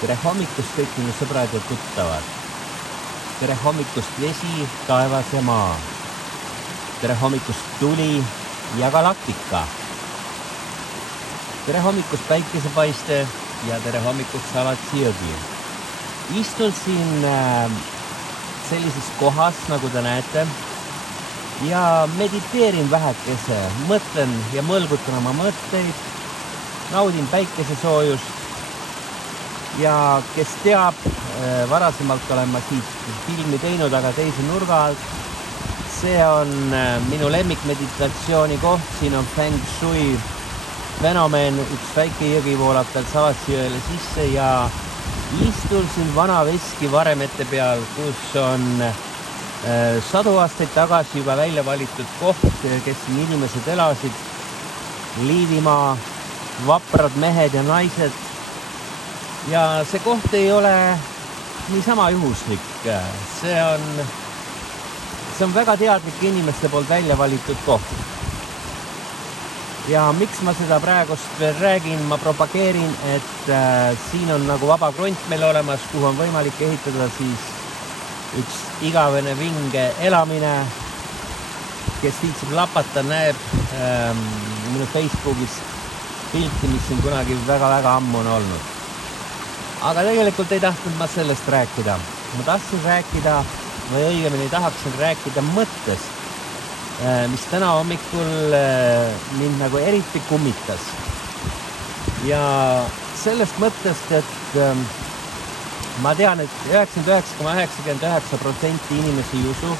Tere hommikust kõik minu sõbrad ja tuttavad. Tere hommikust vesi, taevas ja maa. Tere hommikust tuli ja galaktika. Tere hommikust päikesepaiste ja tere hommikust Salatsi jõgi. Istun siin sellises kohas, nagu te näete, ja mediteerin vähekese, mõtlen ja mõlgutan oma mõtteid, naudin päikesesoojust. Ja kes teab, varasemalt olen ma siit filmi teinud, aga teise nurga alt. See on minu lemmikmeditatsiooni koht, siin on Feng Shui fenomen, üks väike jõgi voolab tal Salatsi jõele sisse ja istun siin vana veski varemete peal, kus on sadu aastaid tagasi juba välja valitud koht, kes siin inimesed elasid, Liivimaa, vaprad mehed ja naised. Ja see koht ei ole niisama juhuslik, see on väga teadlik inimeste poolt välja valitud koht. Ja miks ma seda praegust veel räägin, ma propageerin, et siin on nagu vaba krunt meil olemas, kuhu on võimalik ehitada siis üks igavene vinge elamine. Kes viitsib lapata, näeb minu Facebookis pilti, mis siin kunagi väga-väga ammu on olnud. Aga tegelikult ei tahtnud ma sellest rääkida. Ma tahtsin rääkida, või õigemini tahaksin rääkida mõttest, mis täna hommikul mind nagu eriti kummitas. Ja sellest mõttest, et ma tean, et 99,99% inimesi ei usu,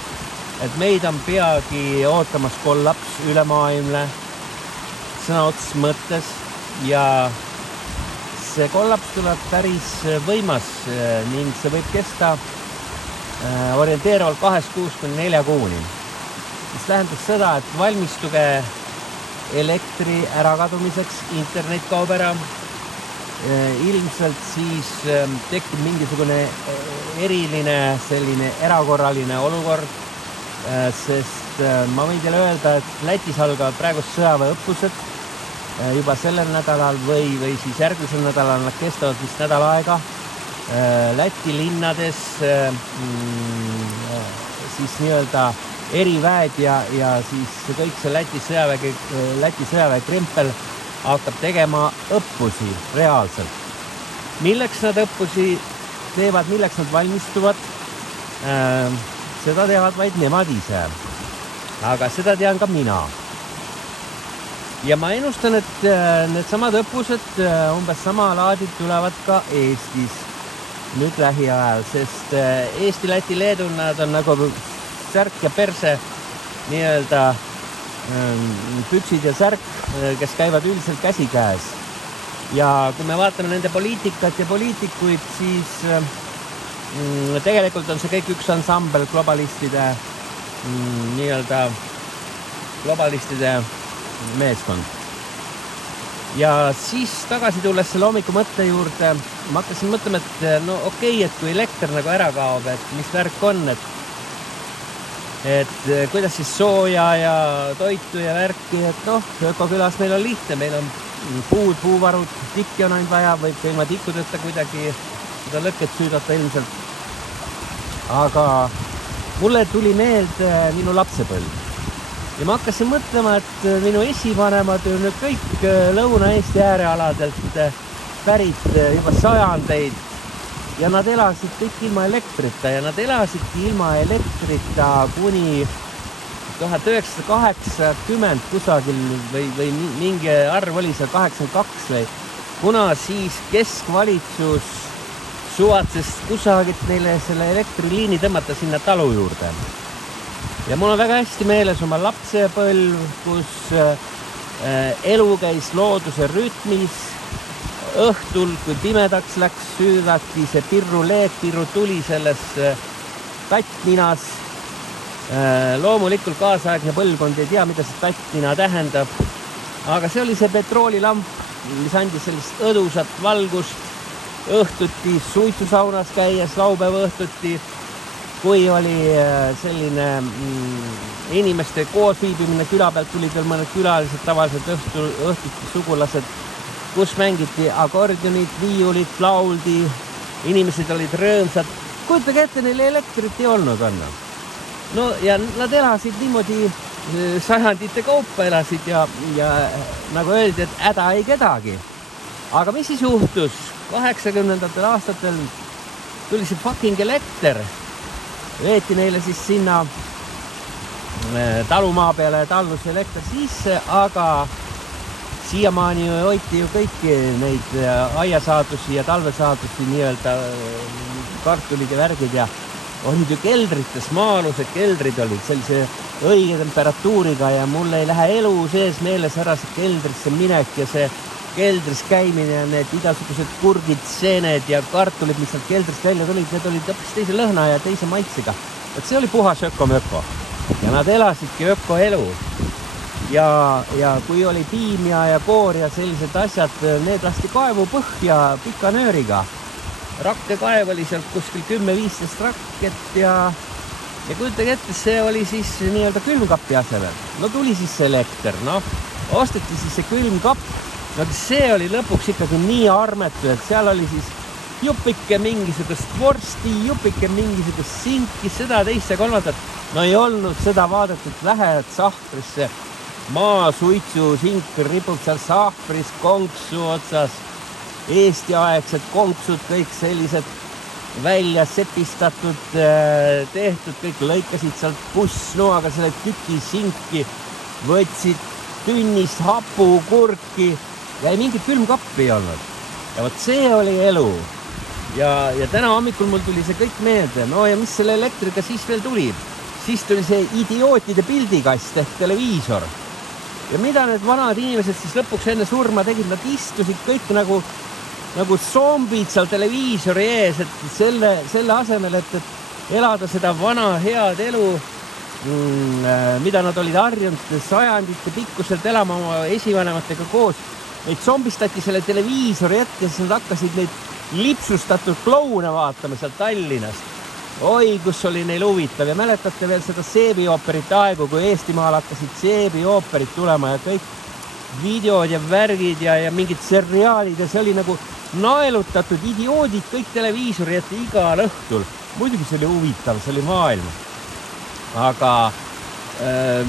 et meid on peagi ootamas kollaps ülemaailmne sõna otseses mõttes ja see kollaps tuleb päris võimas ning see võib kesta orienteeruvalt 2 kuust kuni 4 kuuni. Mis tähendab seda, et valmistuge elektri ärakadumiseks, internet kaob ära. Ilmselt siis tekib mingisugune eriline selline erakorraline olukord, sest ma võin teile öelda, et Lätis algavad praegu sõjaväeõppused juba sellel nädalal või siis järgmisel nädalal nad kestavad vist nädal aega. Läti linnades siis nii-öelda eriväed ja siis kõik see Läti sõjaväe krempel hakkab tegema õppusi reaalselt. Milleks nad õppusi teevad, milleks nad valmistuvad, seda teevad vaid nemad ise. Aga seda tean ka mina. Ja ma ennustan, et need samad õppused umbes sama laadid tulevad ka Eestis nüüd lähiajal, sest Eesti, Läti, Leedu, nad on nagu särk ja perse, nii-öelda püksid ja särk, kes käivad üldiselt käsikäes. Ja kui me vaatame nende poliitikat ja poliitikuid, siis tegelikult on see kõik üks ansambel globalistide, nii-öelda globalistide meeskond. Ja siis tagasi tulles selle hommiku mõtte juurde, ma hakkasin mõtlema, et no okei, et kui elekter nagu ära kaob, et mis värk on, et kuidas siis sooja ja toitu ja värki, et noh, ökokülas meil on lihtne, meil on puuvarud, tikki on ainult vaja, võib ilma tikkudeta kuidagi seda lõket süüdata ilmselt. Aga mulle tuli meelde minu lapsepõlv. Ja ma hakkasin mõtlema, et minu esivanemad on kõik Lõuna-Eesti äärealadelt pärit juba sajandeid ja nad elasid kõik ilma elektrita ja nad elasidki ilma elektrita kuni 1980 kusagil või mingi arv oli seal 82 või kuna siis keskvalitsus suvatses kusagilt neile selle elektriliini tõmmata sinna talu juurde. Ja mul on väga hästi meeles oma lapsepõlv, kus elu käis looduse rütmis. Õhtul, kui pimedaks läks, süüdati see pirru tuli selles tattninas. Loomulikult kaasaegne põlvkond ei tea, mida see tattnina tähendab. Aga see oli see petroolilamp, mis andis sellist õdusat valgust. Õhtuti suitsusaunas käies, laupäeva õhtuti. Kui oli selline inimeste koosviibimine küla pealt, tulid veel mõned külalised, tavaliselt õhtuti sugulased, kus mängiti akordionit, viiulit, lauldi, inimesed olid rõõmsad. Kujutage ette, neil elektrit ei olnud, on. No ja nad elasid niimoodi, sajandite kaupa elasid ja nagu öeldi, et häda ei kedagi. Aga mis siis juhtus? 80ndatel aastatel tuli see fucking elekter. Veeti neile siis sinna talumaa peale talvus elekter sisse, aga siiamaani hoiti ju kõiki neid aiasaadusi ja talvesaadusi, nii-öelda kartulid ja värgid ja olid ju keldrites, maa-alused keldrid olid sellise õige temperatuuriga ja mul ei lähe elu sees meeles ära see keldrisse minek ja see keldris käimine ja need igasugused kurgid, seened ja kartulid, mis sealt keldrist välja tulid, need olid hoopis teise lõhna ja teise maitsega. Et see oli puhas ökomöko ja nad elasidki ökoelu. Ja kui oli piimja ja koor ja sellised asjad, need lasti kaevu põhja pika nööriga. Rakkekaev oli sealt kuskil 10-15 rakket ja kujutage ette, see oli siis nii-öelda külmkapi asemel. No tuli siis see elekter, osteti siis see külmkapp. No see oli lõpuks ikkagi nii armetu, et seal oli siis jupike mingisugust vorsti, jupike mingisugust sinki, seda teist ja kolmandat. No ei olnud seda vaadatud lähed sahvrisse. Maasuitsu sink ripub seal sahvris, konksu otsas, Eesti-aegsed konksud, kõik sellised välja sepistatud, tehtud, kõik lõikasid sealt pussnoaga selle tüki sinki, võtsid tünnist hapu, kurki ja mingit külmkappi ei olnud. Ja võt see oli elu. Ja täna hommikul mul tuli see kõik meelde. No ja mis selle elektriga siis veel tuli? Siis tuli see idiootide pildikast ehk televiisor. Ja mida need vanad inimesed siis lõpuks enne surma tegid? Nad istusid kõik nagu zombid seal televiisori ees, et selle asemel, et elada seda vana head elu, mida nad olid harjunud sajandite pikkuselt elama oma esivanematega koos. Neid zombistati selle televiisori ette, siis nad hakkasid neid lipsustatud kloune vaatama seal Tallinnast. Oi, kus oli neil huvitav ja mäletate veel seda seebiooperit aegu, kui Eestimaal hakkasid seebiooperit tulema ja kõik videod ja värgid ja mingid seriaalid ja see oli nagu naelutatud idioodid kõik televiisori ette igal õhtul. Muidugi see oli huvitav, see oli maailm. Aga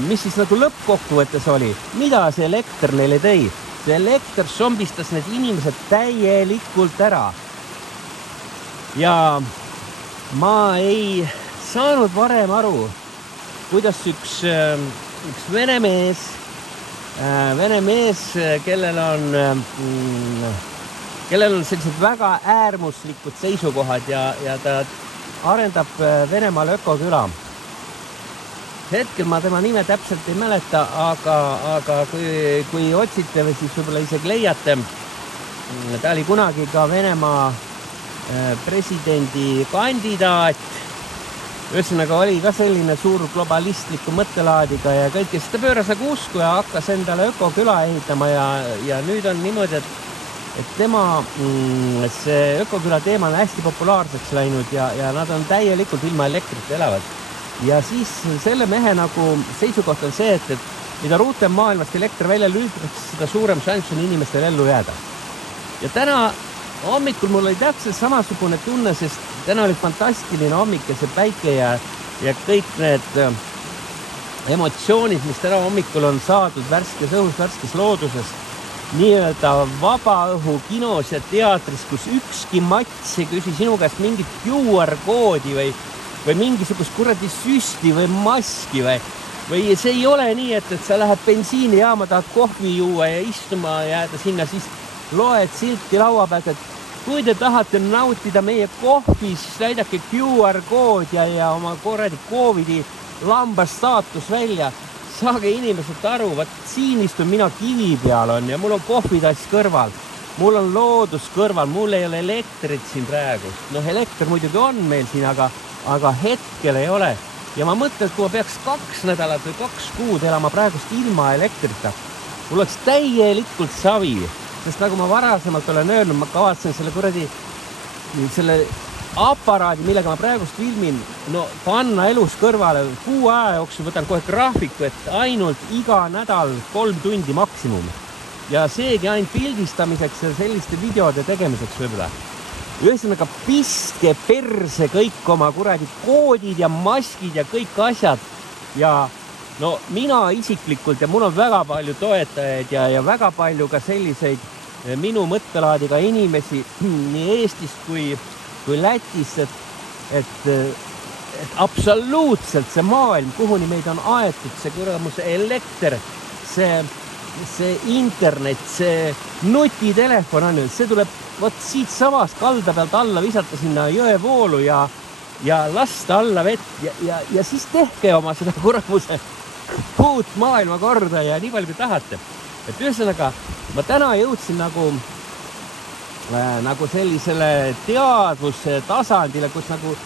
mis siis nagu lõppkokkuvõttes oli? Mida see elekter neile tõi? See elekter zombistas need inimesed täielikult ära. Ja ma ei saanud varem aru, kuidas üks vene mees, kellel on sellised väga äärmuslikud seisukohad ja ta arendab Venemaal ökoküla. Hetkel ma tema nime täpselt ei mäleta, aga kui otsite või siis võib-olla isegi leiate, ta oli kunagi ka Venemaa presidendi kandidaat. Ühesõnaga oli ka selline suur globalistliku mõttelaadiga ja kõik, kes ta pööras nagu usku ja hakkas endale ökoküla ehitama ja nüüd on niimoodi, et tema see ökoküla teema on hästi populaarseks läinud ja nad on täielikult ilma elektrita elavad. Ja siis selle mehe nagu seisukoht on see, et mida ruutem maailmast elekter välja lülitatakse, seda suurem šanss on inimestel ellu jääda. Ja täna hommikul mul oli täpselt samasugune tunne, sest täna oli fantastiline hommik ja see päike ja kõik need emotsioonid, mis täna hommikul on saadud värskes õhus, värskes looduses, nii-öelda vabaõhu kinos ja teatris, kus ükski mats ei küsi sinu käest mingit QR-koodi või mingisugust kuradi süsti või maski või see ei ole nii, et sa lähed bensiinijaama, tahad kohvi juua ja istuma jääda sinna, siis loed silti laua pealt, et kui te tahate nautida meie kohvi, siis näidake QR-kood ja oma korradi COVID-i lambast staatus välja. Saage inimesed aru, siin istun mina kivi peal on ja mul on kohvitass kõrval. Mul on loodus kõrval, mul ei ole elektrit siin praegu. Elekter muidugi on meil siin, aga hetkel ei ole. Ja ma mõtlen, et kui ma peaks 2 nädalat või 2 kuud elama praegust ilma elektrita, mul oleks täielikult savi. Sest nagu ma varasemalt olen öelnud, ma kavatsen selle aparaadi, millega ma praegust filmin, panna elus kõrvale. Kuu aja jooksul võtan kohe graafiku, et ainult iga nädal 3 tundi maksimum. Ja seegi ainult pildistamiseks ja selliste videode tegemiseks võib-olla. Ühesõnaga pistke perse kõik oma kuradi koodid ja maskid ja kõik asjad. Ja no mina isiklikult ja mul on väga palju toetajaid ja väga palju ka selliseid minu mõttelaadiga inimesi nii Eestist kui Lätist, et absoluutselt see maailm, kuhuni meid on aetud, see kõramus elekter, see internet, see nutitelefon on, see tuleb vot siit samast kalda pealt alla visata sinna jõevoolu ja lasta alla vett ja siis tehke oma seda kuramuse uut maailma korda ja nii palju kui tahate. Et ühesõnaga, ma täna jõudsin nagu sellisele teadvuse tasandile, kus nagu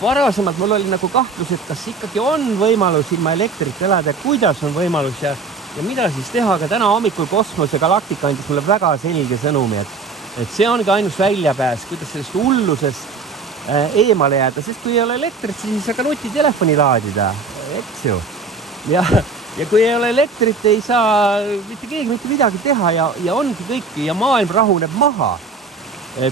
varasemalt mul oli nagu kahtlus, et kas ikkagi on võimalus ilma elektrit elada ja kuidas on võimalus ja mida siis teha, aga täna hommikul Kosmose Galaktika andis mulle väga selge sõnumi, et see ongi ainus väljapääs, kuidas sellest hullusest eemale jääda, sest kui ei ole elektrit, siis ei saa ka nutitelefoni laadida, eks ju. Ja kui ei ole elektrit, ei saa mitte keegi mitte midagi teha ja ongi kõik ja maailm rahuneb maha.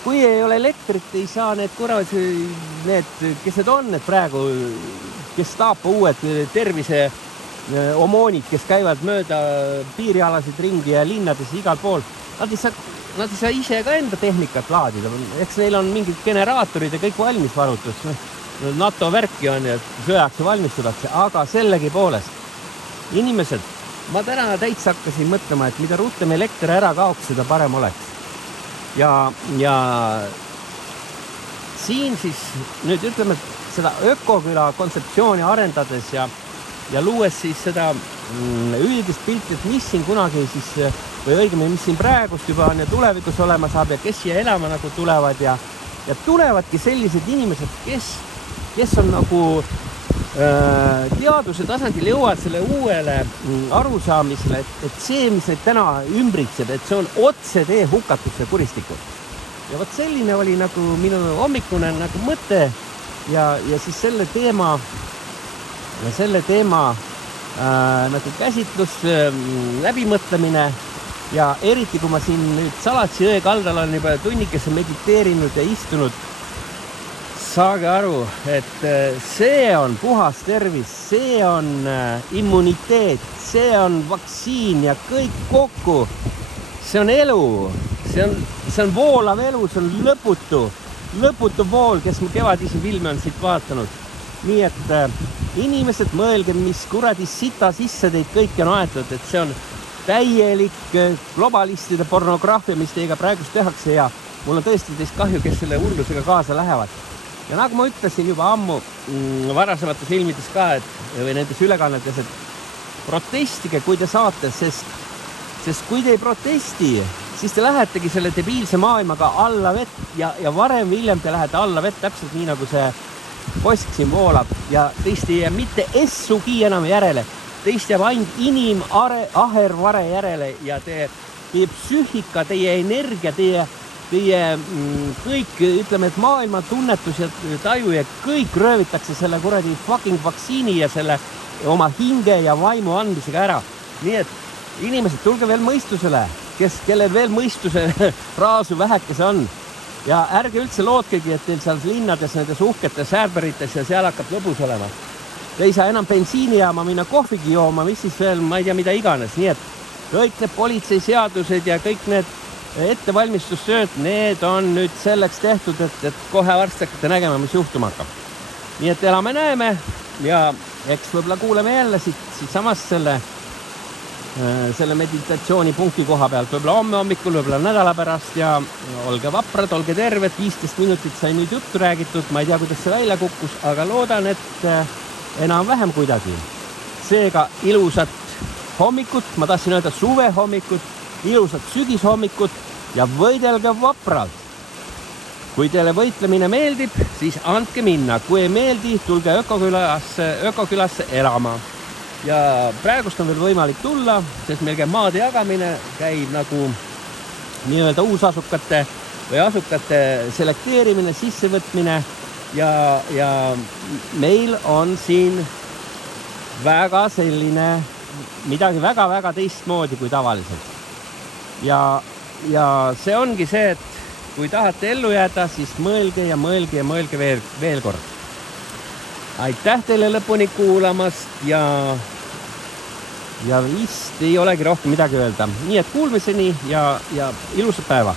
Kui ei ole elektrit, ei saa need kuravad, kes need on, need praegu Gestapo uued tervise omoonid, kes käivad mööda piirialasid ringi ja linnades igal pool, nad ei saa ise ka enda tehnikat laadida. Eks neil on mingid generaatorid ja kõik valmis varutus. NATO värki on ja sõjaks valmistutakse, aga sellegi poolest. Inimesed, ma täna täitsa hakkasin mõtlema, et mida ruutem elekter ära kaoks, seda parem oleks. Ja siin siis nüüd ütleme seda ökoküla kontseptsiooni arendades ja luues siis seda üldist pilti, et mis siin kunagi siis, või õigemini, mis siin praegust juba on ja tulevikus olema saab ja kes siia elama nagu tulevad ja tulevadki sellised inimesed, kes on nagu teaduse tasandil jõuavad selle uuele arusaamisele, et see, mis neid täna ümbritseb, et see on otse tee hukatusse kuristikku. Ja vot selline oli nagu minu hommikune nagu mõte ja siis selle teema nagu käsitlus, läbimõtlemine ja eriti kui ma siin nüüd Salatsi jõe kaldal on juba tunnikese mediteerinud ja istunud, saage aru, et see on puhas tervis, see on immuniteet, see on vaktsiin ja kõik kokku. See on elu, see on voolav elu, see on lõputu vool, kes mu kevadisi filme on siit vaatanud. Nii et inimesed mõelge, mis kuradi sita sisse teid kõiki on aetud, et see on täielik globalistide pornograafia, mis teiega praegust tehakse ja mul on tõesti teist kahju, kes selle hullusega kaasa lähevad. Ja nagu ma ütlesin juba ammu varasemates filmides ka, või nendes ülekannetes, et protestige, kui te saate, sest kui te ei protesti, siis te lähetegi selle debiilse maailmaga alla vett ja varem või hiljem te lähete alla vett täpselt nii, nagu see posk siin voolab ja teist ei jää mitte essugi enam järele. Teist jääb ainult ahervare järele ja teie psüühika, teie energia, teie kõik, ütleme, et maailma tunnetus ja taju ja kõik röövitakse selle kuradi fucking vaktsiini ja selle oma hinge ja vaimu andmisega ära. Nii et inimesed, tulge veel mõistusele, kellel veel mõistuse raasu vähekese on. Ja ärge üldse lootkegi, et teil seal linnades, nendes uhketes säärberites ja seal hakkab lõbus olema. Te ei saa enam bensiinijaama minna kohvigi jooma, mis siis veel, ma ei tea, mida iganes. Nii et kõik need politseiseadused ja kõik need ettevalmistustööd, need on nüüd selleks tehtud, et kohe varsti hakkate nägema, mis juhtuma hakkab. Nii et elame näeme ja eks võibolla kuuleme jälle siit samast selle meditatsioonipunkti koha pealt, võibolla homme hommikul, võibolla nädala pärast ja olge vaprad, olge terved, 15 minutit sai nüüd juttu räägitud, ma ei tea, kuidas see välja kukkus, aga loodan, et enam-vähem kuidagi. Seega ilusat hommikut, ma tahtsin öelda suve hommikut, ilusat sügishommikut ja võidelge vapralt. Kui teile võitlemine meeldib, siis andke minna. Kui ei meeldi, tulge ökokülasse elama. Ja praegust on veel võimalik tulla, sest meil käib maade jagamine, käib nagu nii-öelda uusasukate või asukate selekteerimine, sissevõtmine ja meil on siin väga selline midagi väga-väga teistmoodi kui tavaliselt. Ja see ongi see, kui tahate ellu jääda, siis mõelge ja mõelge ja mõelge veel kord. Aitäh teile lõpuni kuulamast ja vist ei olegi rohkem midagi öelda. Nii et kuulmiseni ja ilusat päeva!